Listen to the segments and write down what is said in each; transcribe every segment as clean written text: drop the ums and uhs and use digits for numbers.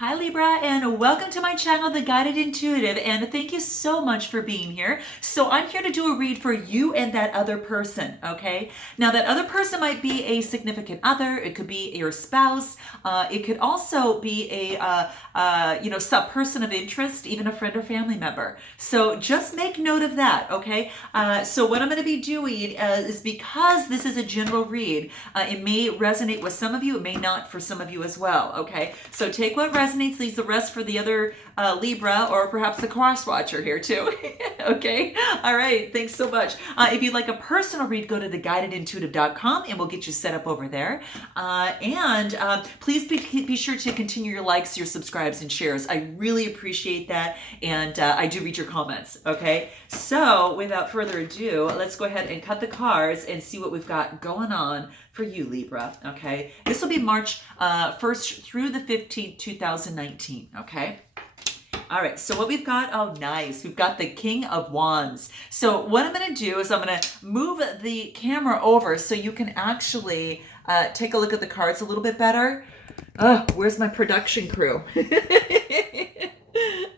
Hi Libra, and welcome to my channel, The Guided Intuitive, and thank you so much for being here. So I'm here to do a read for you and that other person, okay? Now that other person might be a significant other, it could be your spouse, it could also be a some person of interest, even a friend or family member. So just make note of that, okay? So what I'm going to be doing is, because this is a general read, it may resonate with some of you, it may not for some of you as well, okay? So take what resonates, leaves the rest for the other Libra, or perhaps the cross watcher here too. Okay, all right, thanks so much. If you'd like a personal read, go to theguidedyintuitive.com and we'll get you set up over there. Please be sure to continue your likes, your subscribes, and shares. I really appreciate that, and I do read your comments. Okay, so without further ado, let's go ahead and cut the cards and see what we've got going on for you, Libra. Okay, this will be March 1st through the 15th, 2019. Okay. All right, so what we've got, oh nice, we've got the King of Wands. So what I'm going to do is I'm going to move the camera over so you can actually take a look at the cards a little bit better. Oh, where's my production crew?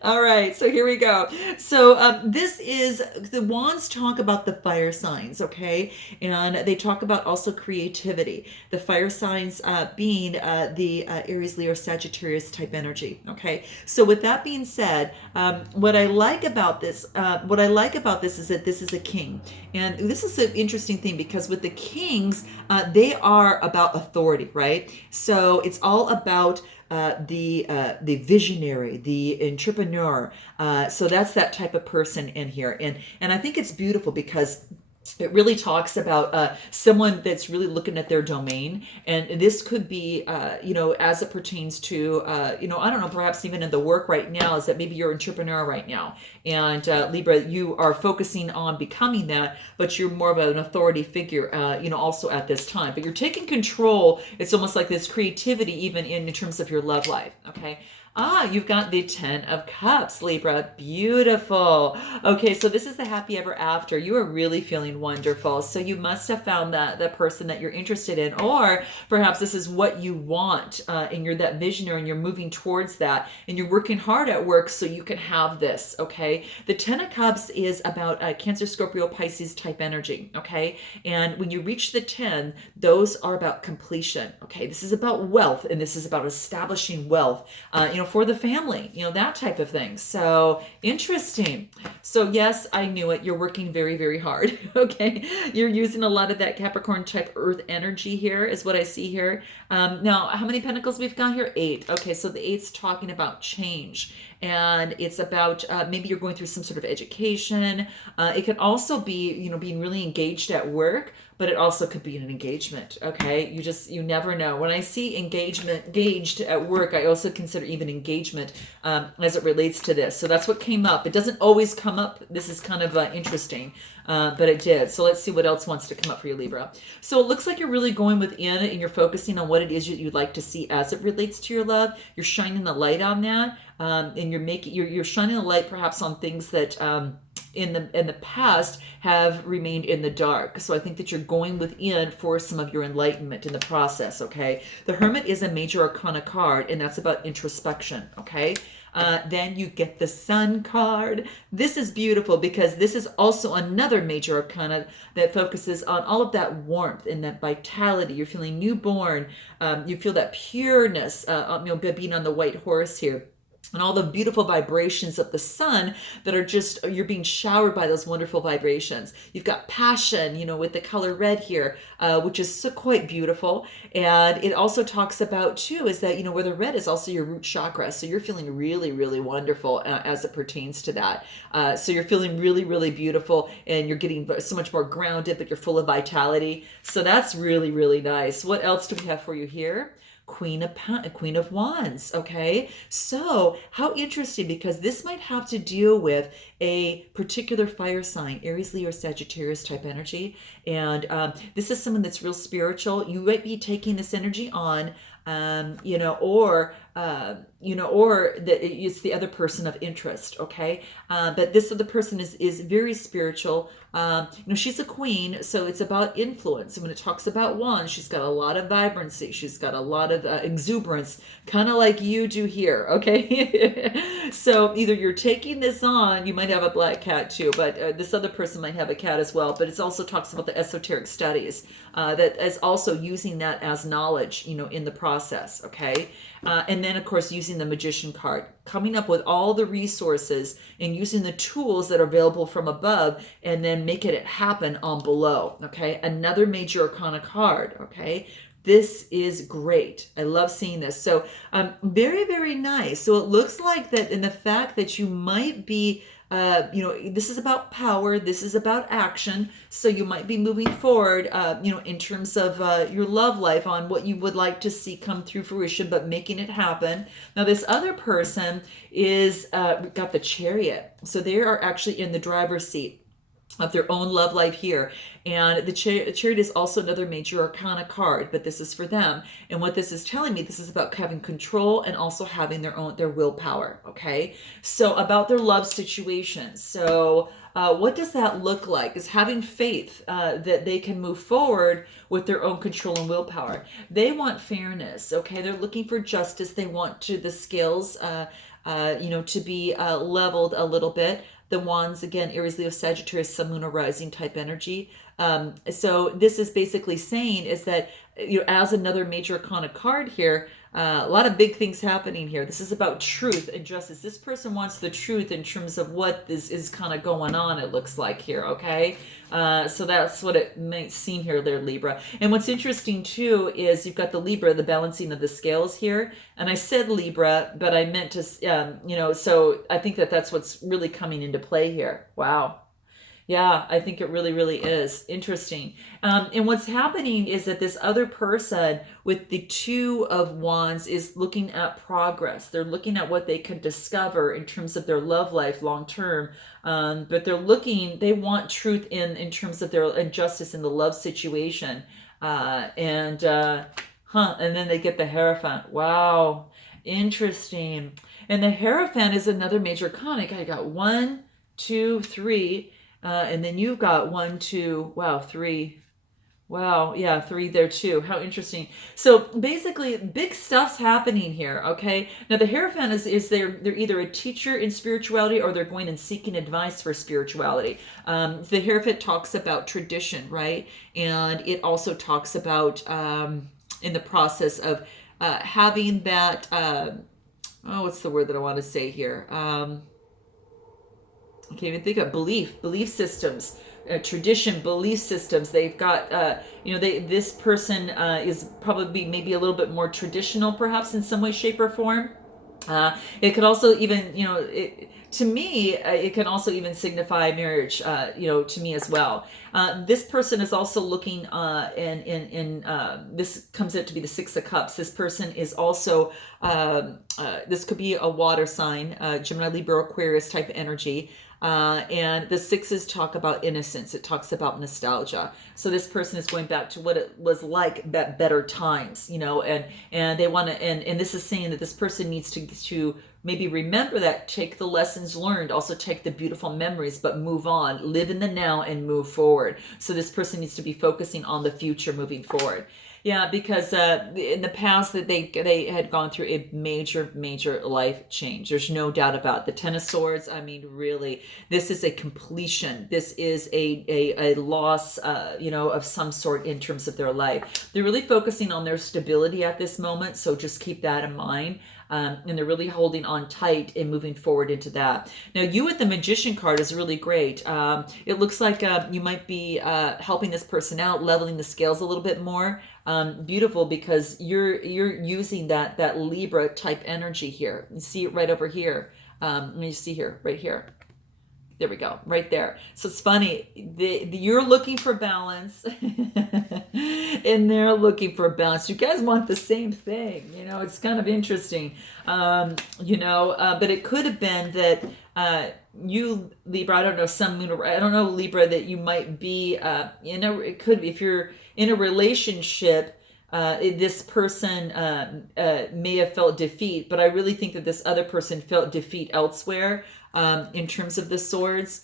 All right, so here we go. So this is, the wands talk about the fire signs, okay? And they talk about also creativity. The fire signs being the Aries, Leo, Sagittarius type energy, okay? So with that being said, what I like about this is that this is a king. And this is an interesting thing, because with the kings, they are about authority, right? So it's all about the visionary, the entrepreneur. So that's that type of person in here, and I think it's beautiful because it really talks about someone that's really looking at their domain, and this could be, as it pertains to, I don't know, perhaps even in the work right now, is that maybe you're an entrepreneur right now, and Libra, you are focusing on becoming that, but you're more of an authority figure, also at this time. But you're taking control. It's almost like this creativity, even in terms of your love life. Okay. You've got the 10 of Cups, Libra. Beautiful. Okay, so this is the happy ever after. You are really feeling wonderful. So you must have found that person that you're interested in, or perhaps this is what you want, and you're that visionary and you're moving towards that, and you're working hard at work so you can have this, okay? The 10 of Cups is about Cancer, Scorpio, Pisces type energy, okay? And when you reach the 10, those are about completion, okay? This is about wealth, and this is about establishing wealth, for the family, that type of thing. So interesting. So yes, I knew it. You're working very, very hard. Okay. You're using a lot of that Capricorn type earth energy here is what I see here. Now, how many pentacles we've got here? 8. Okay. So the 8's talking about change, and it's about maybe you're going through some sort of education. It could also be, being really engaged at work, but it also could be an engagement. Okay. You never know. When I see engaged at work, I also consider even engagement as it relates to this. So that's what came up. It doesn't always come up. This is kind of interesting, but it did. So let's see what else wants to come up for you, Libra. So it looks like you're really going within and you're focusing on what it is you'd like to see as it relates to your love. You're shining the light on that, and you're shining the light perhaps on things that in the past have remained in the dark. So I think that you're going within for some of your enlightenment in the process, okay? The Hermit is a major arcana card, and that's about introspection, okay? Then you get the Sun card. This is beautiful because this is also another major arcana that focuses on all of that warmth and that vitality. You're feeling newborn. You feel that pureness, being on the white horse here. And all the beautiful vibrations of the sun that are just, you're being showered by those wonderful vibrations. You've got passion, with the color red here, which is so quite beautiful. And it also talks about, too, is that, where the red is also your root chakra. So you're feeling really, really wonderful as it pertains to that. So you're feeling really, really beautiful, and you're getting so much more grounded, but you're full of vitality. So that's really, really nice. What else do we have for you here? Queen of Wands. Okay, so how interesting, because this might have to deal with a particular fire sign, Aries, Leo, Sagittarius type energy, and this is someone that's real spiritual. You might be taking this energy on, or or that it's the other person of interest. Okay. But this other person is very spiritual. She's a queen, so it's about influence. And when it talks about wands, she's got a lot of vibrancy. She's got a lot of exuberance, kind of like you do here. Okay. So either you're taking this on, you might have a black cat too, but this other person might have a cat as well. But it also talks about the esoteric studies that is also using that as knowledge, in the process. Okay. And then, of course, using the magician card, coming up with all the resources and using the tools that are available from above, and then making it happen on below. Okay. Another major arcana card. Okay. This is great. I love seeing this. So very, very nice. So it looks like that in the fact that you might be this is about power. This is about action. So you might be moving forward, in terms of your love life, on what you would like to see come through fruition, but making it happen. Now, this other person is got the Chariot. So they are actually in the driver's seat of their own love life here. And the Chariot is also another major arcana card, but this is for them. And what this is telling me, this is about having control and also having their willpower. Okay. So about their love situation. So what does that look like? Is having faith that they can move forward with their own control and willpower. They want fairness. Okay. They're looking for justice. They want the scales, to be leveled a little bit. The wands, again, Aries, Leo, Sagittarius, Sun, Moon, or Rising type energy. So this is basically saying is that, as another major arcana card here, a lot of big things happening here. This is about truth and justice. This person wants the truth in terms of what is kind of going on, it looks like here, okay? So that's what it might seem here there, Libra. And what's interesting, too, is you've got the Libra, the balancing of the scales here. And I said Libra, but I meant to, so I think that's what's really coming into play here. Wow. Yeah, I think it really, really is interesting. And what's happening is that this other person with the Two of Wands is looking at progress. They're looking at what they can discover in terms of their love life long term. But they want truth in terms of their injustice in the love situation. And then they get the Hierophant. Wow, interesting. And the Hierophant is another major conic. I got 1, 2, 3. And then you've got 1, 2, wow, 3. Wow, yeah, 3 there too. How interesting. So basically, big stuff's happening here, okay? Now, the Hierophant is they're either a teacher in spirituality or they're going and seeking advice for spirituality. The Hierophant talks about tradition, right? And it also talks about, in the process of having that, what's the word that I want to say here? I can't even think of belief systems, tradition, belief systems. They've got, this person is probably maybe a little bit more traditional, perhaps in some way, shape, or form. It could also even, to me, it can also even signify marriage, to me as well. This person is also looking, this comes out to be the Six of Cups. This person is also, this could be a water sign, Gemini, Libra, Aquarius type energy. And the sixes talk about innocence. It talks about nostalgia. So this person is going back to what it was like better times, and they want to, and this is saying that this person needs to maybe remember that, take the lessons learned, also take the beautiful memories, but move on, live in the now and move forward. So this person needs to be focusing on the future, moving forward. Yeah, because in the past that they had gone through a major life change. There's no doubt about it. The Ten of Swords. I mean, really, this is a completion. This is a loss, of some sort in terms of their life. They're really focusing on their stability at this moment. So just keep that in mind. And they're really holding on tight and moving forward into that. Now, you with the Magician card is really great. It looks like you might be helping this person out, leveling the scales a little bit more. Beautiful, because you're using that Libra type energy here. You see it right over here. Let me see here, right here. There we go, right there. So it's funny, you're looking for balance and they're looking for balance. You guys want the same thing, it's kind of interesting, but it could have been that you, Libra, I don't know, Sun, Moon, I don't know, Libra, that you might be, it could be if you're in a relationship, this person may have felt defeat, but I really think that this other person felt defeat elsewhere in terms of the swords.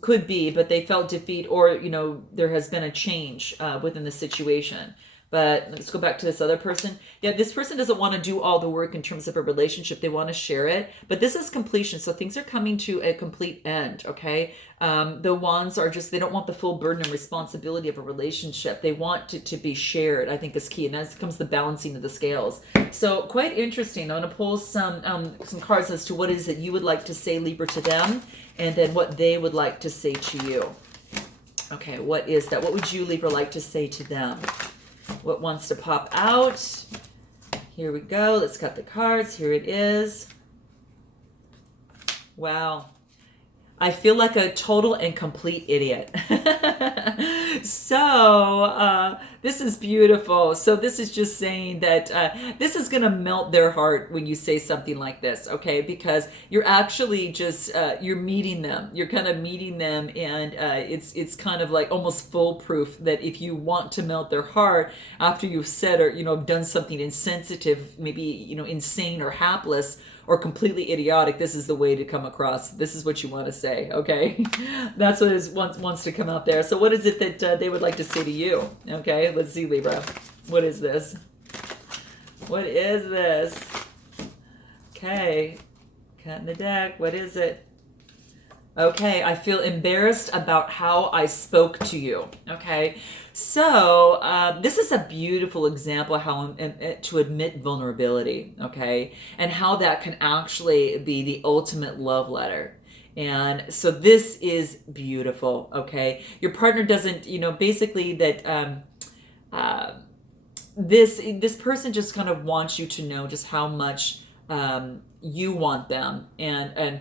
Could be, but they felt defeat, or, you know, there has been a change within the situation. But let's go back to this other person. Yeah, this person doesn't want to do all the work in terms of a relationship. They want to share it. But this is completion. So things are coming to a complete end, okay? The wands are just, they don't want the full burden and responsibility of a relationship. They want it to be shared, I think is key. And that comes the balancing of the scales. So quite interesting. I'm going to pull some cards as to what it is that you would like to say, Libra, to them. And then what they would like to say to you. Okay, what is that? What would you, Libra, like to say to them? What wants to pop out? Here we go. Let's cut the cards. Here it is. Wow. I feel like a total and complete idiot. So this is beautiful. So this is just saying that this is going to melt their heart when you say something like this, okay? Because you're actually just, you're meeting them. You're kind of meeting them, and it's kind of like almost foolproof that if you want to melt their heart after you've said or, you know, done something insensitive, maybe, you know, insane or hapless, or completely idiotic, this is the way to come across. This is what you want to say, okay? That's what is wants to come out there. So what is it that they would like to say to you? Okay, let's see, Libra. What is this? What is this? Okay, cat in the deck. What is it? Okay, I feel embarrassed about how I spoke to you. Okay, so this is a beautiful example of how to admit vulnerability. Okay, and how that can actually be the ultimate love letter. And so this is beautiful. Okay, your partner doesn't, you know, basically that this person just kind of wants you to know just how much you want them, and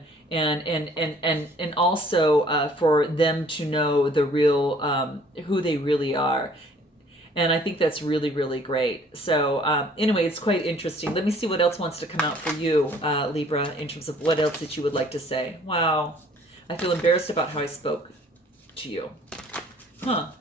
also for them to know the real who they really are. And I think that's really, really great. So anyway, it's quite interesting. Let me see what else wants to come out for you, Libra, in terms of what else that you would like to say. Wow. I feel embarrassed about how I spoke to you. Huh.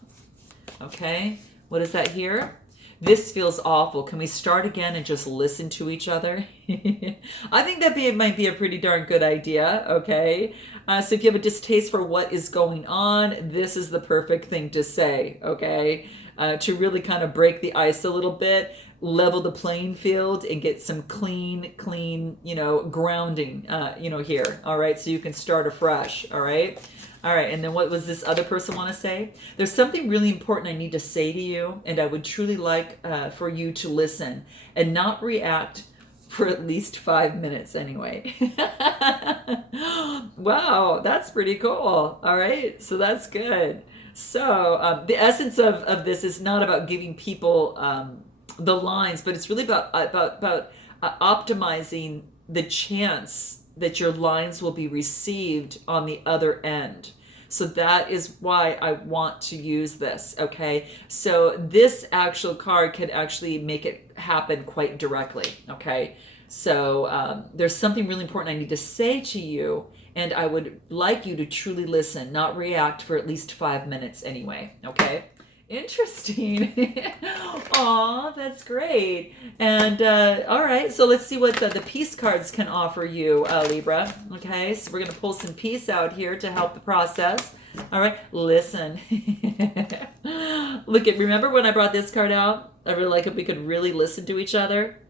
Okay. What is that here? This feels awful. Can we start again and just listen to each other? I think that might be a pretty darn good idea, okay? So if you have a distaste for what is going on, this is the perfect thing to say, okay? To really kind of break the ice a little bit, level the playing field, and get some clean, you know, grounding, you know, here, all right? So you can start afresh, all right? All right, and then what was this other person want to say? There's something really important I need to say to you, and I would truly like for you to listen and not react for at least 5 minutes anyway. Wow, that's pretty cool. All right, so that's good. So the essence of this is not about giving people the lines, but it's really about optimizing the chance that your lines will be received on the other end. So that is why I want to use this, okay? So this actual card could actually make it happen quite directly, okay? So there's something really important I need to say to you, and I would like you to truly listen, not react for at least 5 minutes anyway, okay? Interesting. Aw, that's great. And all right, so let's see what the peace cards can offer you, Libra. Okay, so we're going to pull some peace out here to help the process. All right, listen. Remember when I brought this card out? I really like if we could really listen to each other.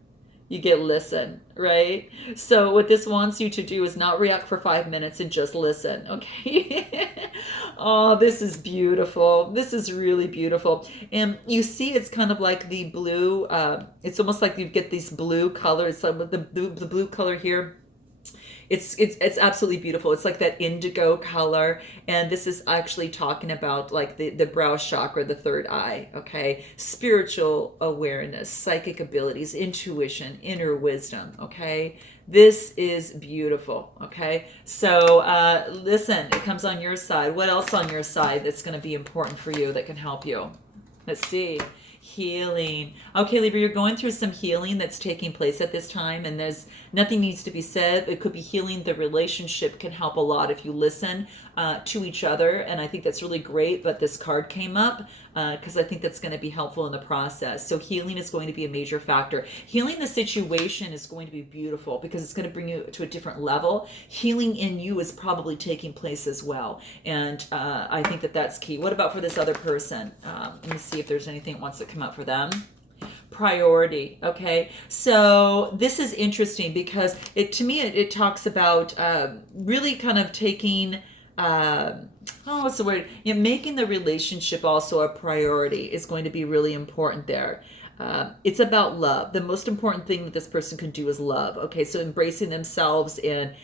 You get listen, right? So what this wants you to do is not react for 5 minutes and just listen, okay? Oh, this is beautiful. This is really beautiful. And you see it's kind of like the blue, it's almost like you get these blue colors. So the blue color here, it's absolutely beautiful. It's like that indigo color, and this is actually talking about like the brow chakra, the third eye, okay? Spiritual awareness, psychic abilities, intuition, inner wisdom, okay? This is beautiful, okay? So listen, it comes on your side. What else on your side that's going to be important for you that can help you? Let's see. Healing. Okay, Libra, you're going through some healing that's taking place at this time, and there's nothing needs to be said. It could be healing. The relationship can help a lot if you listen to each other, and I think that's really great. But this card came up because I think that's going to be helpful in the process. So healing is going to be a major factor. Healing the situation is going to be beautiful because it's going to bring you to a different level. Healing in you is probably taking place as well, and I think that that's key. What about for this other person? Let me see if there's anything that wants to come up for them. Priority. Okay, so this is interesting because to me it talks about really kind of taking what's the word, making the relationship also a priority is going to be really important there. It's about love. The most important thing that this person can do is love. Okay, so embracing themselves and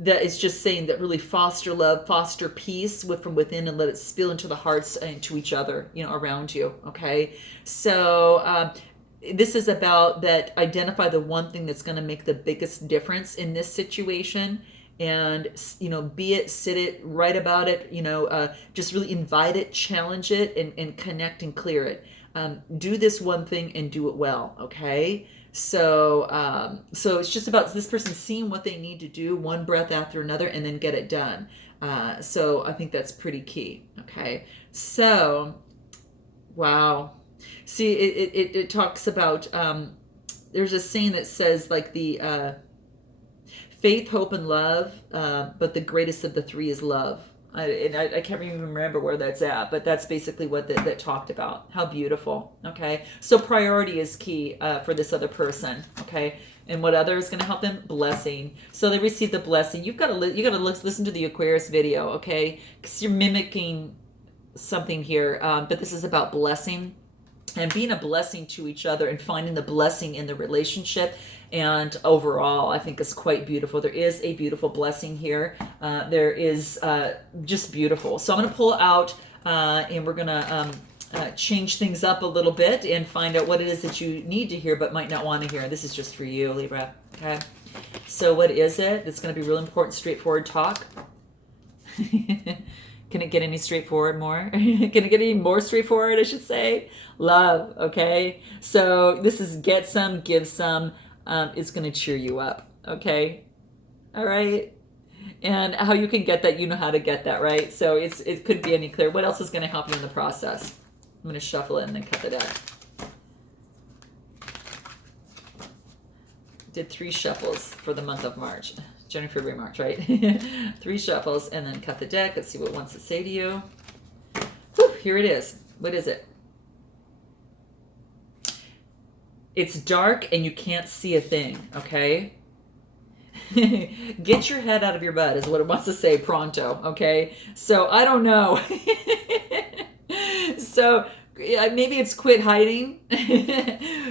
that is just saying that really foster love, foster peace from within, and let it spill into the hearts and to each other, around you. Okay, so this is about that. Identify the one thing that's going to make the biggest difference in this situation, and be it, sit it, write about it. Just really invite it, challenge it, and connect and clear it. Do this one thing and do it well. Okay. So it's just about this person seeing what they need to do one breath after another and then get it done. So I think that's pretty key. Okay. So, wow. See, it talks about, there's a saying that says like the faith, hope, and love, but the greatest of the three is love. I can't even remember where that's at, but that's basically what that talked about. How beautiful. Okay, so priority is key for this other person. Okay, and what other is going to help them? Blessing. So they receive the blessing. You got to listen to the Aquarius video. Okay, because you're mimicking something here, but this is about blessing and being a blessing to each other and finding the blessing in the relationship. And overall, I think is quite beautiful. There is a beautiful blessing here. There is just beautiful. So I'm going to pull out and we're going to change things up a little bit and find out what it is that you need to hear but might not want to hear. This is just for you, Libra. Okay. So what is it? It's going to be real important, straightforward talk. Can it get any straightforward more? Can it get any more straightforward, I should say? Love, okay? So this is get some, give some. It's going to cheer you up, okay? All right? And how you can get that, you know how to get that, right? So it could be any clearer. What else is going to help you in the process? I'm going to shuffle it and then cut the deck. Did 3 shuffles for the month of March. January, February, March, right? 3 shuffles and then cut the deck. Let's see what it wants to say to you. Whew, here it is. What is it? It's dark and you can't see a thing, okay? Get your head out of your butt is what it wants to say pronto, okay? So I don't know. So maybe it's quit hiding.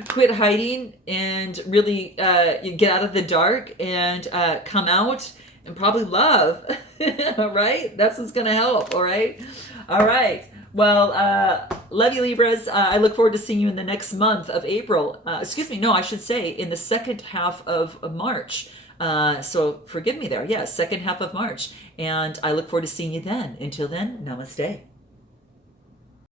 Quit hiding and really you get out of the dark and come out and probably love. All right? That's what's going to help, all right? All right. Well, love you, Libras. I look forward to seeing you in the next month of April. I should say in the second half of March. So forgive me there. Yes, second half of March. And I look forward to seeing you then. Until then, namaste.